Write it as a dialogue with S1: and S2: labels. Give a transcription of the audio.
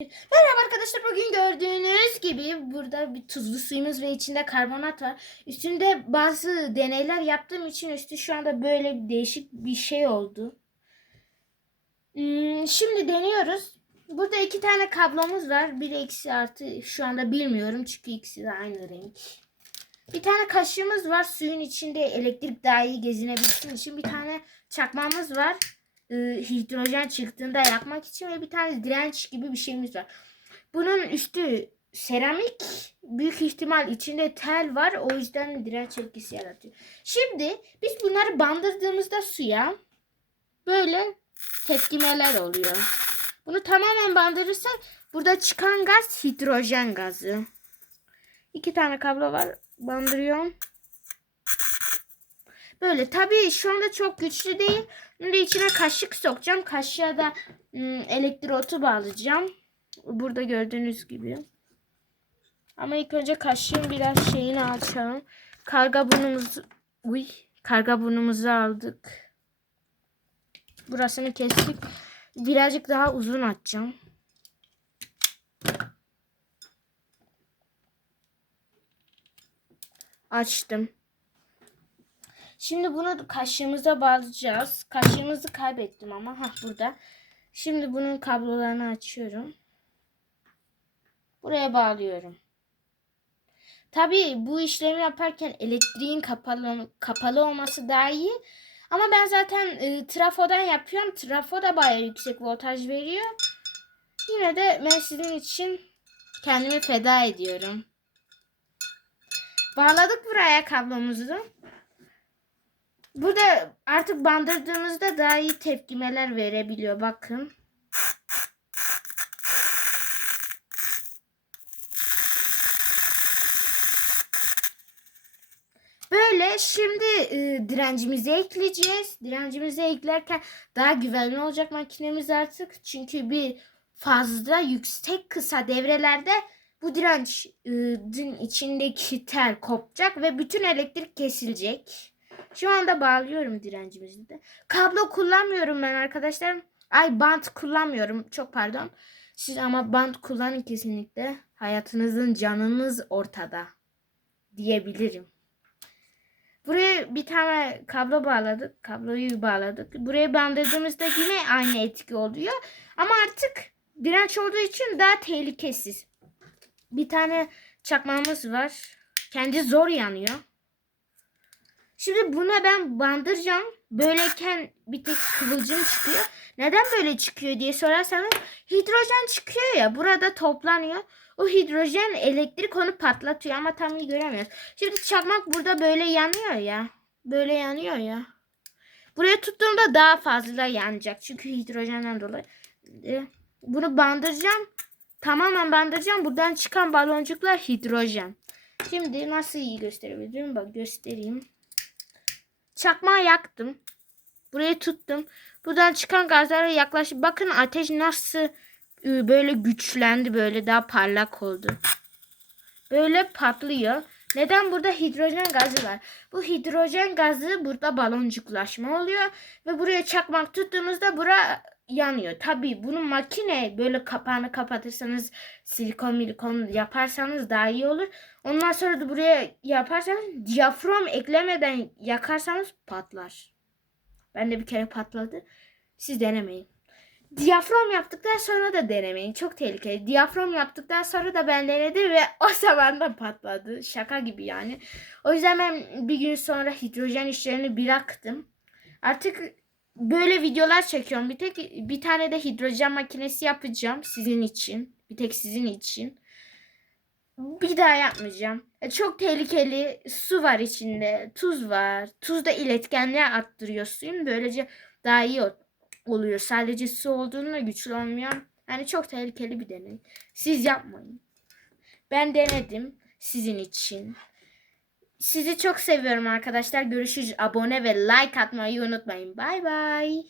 S1: Merhaba arkadaşlar bugün gördüğünüz gibi burada bir tuzlu suyumuz ve içinde karbonat var. Üstünde bazı deneyler yaptığım için üstü şu anda böyle değişik bir şey oldu. Hmm, şimdi deniyoruz. Burada iki tane kablomuz var. Biri eksi artı şu anda bilmiyorum çünkü ikisi de aynı renk. Bir tane kaşığımız var suyun içinde elektrik daha iyi gezinebilsin için. Bir tane çakmamız var e, hidrojen çıktığında yakmak için ve bir tane direnç gibi bir şeyimiz var. Bunun üstü seramik büyük ihtimal içinde tel var o yüzden direnç etkisi yaratıyor. Şimdi biz bunları bandırdığımızda suya böyle tepkimeler oluyor. Bunu tamamen bandırırsak burada çıkan gaz hidrojen gazı. İki tane kablo var bandırıyorum. Böyle tabii şu anda çok güçlü değil. Şimdi içine kaşık sokacağım. Kaşığa da ım, elektrotu bağlayacağım. Burada gördüğünüz gibi. Ama ilk önce kaşığın biraz şeyini açalım. Karga burnumuzu uy, karga burnumuzu aldık. Burasını kestik. Birazcık daha uzun açacağım. Açtım. Şimdi bunu kaşığımıza bağlayacağız. Kaşığımızı kaybettim ama ha burada. Şimdi bunun kablolarını açıyorum. Buraya bağlıyorum. Tabii bu işlemi yaparken elektriğin kapalı kapalı olması daha iyi. Ama ben zaten e, trafodan yapıyorum. Trafo da bayağı yüksek voltaj veriyor. Yine de ben sizin için kendimi feda ediyorum. Bağladık buraya kablomuzu. Burada artık bandırdığımızda daha iyi tepkimeler verebiliyor. Bakın. Böyle şimdi e, direncimizi ekleyeceğiz. Direncimizi eklerken daha güvenli olacak makinemiz artık. Çünkü bir fazla yüksek kısa devrelerde bu direncin içindeki tel kopacak ve bütün elektrik kesilecek. Şu anda bağlıyorum direncimizi de. Kablo kullanmıyorum ben arkadaşlar. Ay bant kullanmıyorum. Çok pardon. Siz ama bant kullanın kesinlikle. Hayatınızın canınız ortada diyebilirim. Buraya bir tane kablo bağladık. Kabloyu bağladık. Buraya bandırdığımızda yine aynı etki oluyor. Ama artık direnç olduğu için daha tehlikesiz. Bir tane çakmağımız var. Kendi zor yanıyor. Şimdi buna ben bandıracağım. Böyleyken bir tek kıvılcım çıkıyor. Neden böyle çıkıyor diye sorarsanız hidrojen çıkıyor ya burada toplanıyor. O hidrojen elektrik onu patlatıyor ama tam iyi göremiyoruz. Şimdi çakmak burada böyle yanıyor ya. Böyle yanıyor ya. Buraya tuttuğumda daha fazla yanacak. Çünkü hidrojenden dolayı. E, Bunu bandıracağım. Tamamen bandıracağım. Buradan çıkan baloncuklar hidrojen. Şimdi nasıl iyi gösterebilirim? Bak göstereyim. Çakmağı yaktım. Burayı tuttum. Buradan çıkan gazlara yaklaşıp bakın ateş nasıl e, böyle güçlendi böyle daha parlak oldu. Böyle patlıyor. Neden burada hidrojen gazı var? Bu hidrojen gazı burada baloncuklaşma oluyor ve buraya çakmak tuttuğumuzda bura yanıyor. Tabii bunu makine böyle kapağını kapatırsanız silikon milikon yaparsanız daha iyi olur. Ondan sonra da buraya yaparsanız diyafram eklemeden yakarsanız patlar. Ben de bir kere patladı. Siz denemeyin. Diyafram yaptıktan sonra da denemeyin. Çok tehlikeli. Diyafram yaptıktan sonra da ben denedim ve o zaman da patladı. Şaka gibi yani. O yüzden ben bir gün sonra hidrojen işlerini bıraktım. Artık böyle videolar çekiyorum. Bir tek bir tane de hidrojen makinesi yapacağım sizin için. Bir tek sizin için. Bir daha yapmayacağım. E, Çok tehlikeli. Su var içinde. Tuz var. Tuz da iletkenliğe arttırıyor suyun. Böylece daha iyi ol- oluyor. Sadece su olduğunda güçlü olmuyor. Yani çok tehlikeli bir deney. Siz yapmayın. Ben denedim sizin için. Sizi çok seviyorum arkadaşlar. Görüşürüz. Abone ve like atmayı unutmayın. Bay bay.